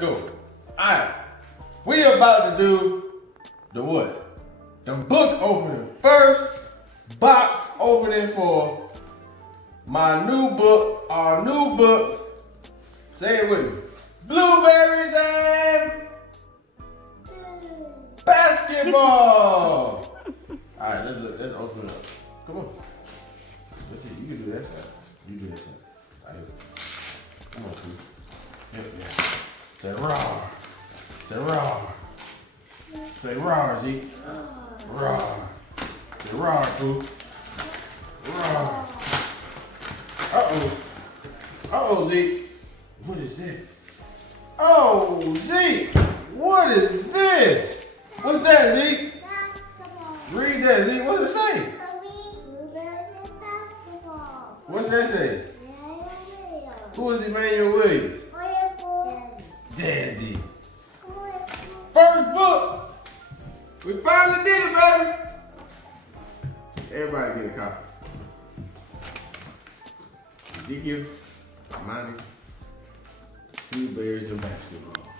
Go. Alright. We about to do the what? The book opening. First box opening for my new book, our new book. Say it with me. Blueberries and basketball. Alright, let's open it up. Come on. Let's see, you can do that side. You do that side. Alright. Come on, please. Yeah. Say raw. Say raw. Say raw, Zeke. Raw. Say raw, fool. Raw. Uh-oh. Uh-oh, Zeke. What is this? Oh, Zeke. What is this? What's that, Zeke? Basketball. Read that, Zeke. What's it say? Blueberries and basketball. What's that say? Yeah. Who is Emmanuel Williams? Daddy. Daddy. First book. We finally did it, baby. Everybody get a copy. Ezekiel, Monty, Blueberries and basketball.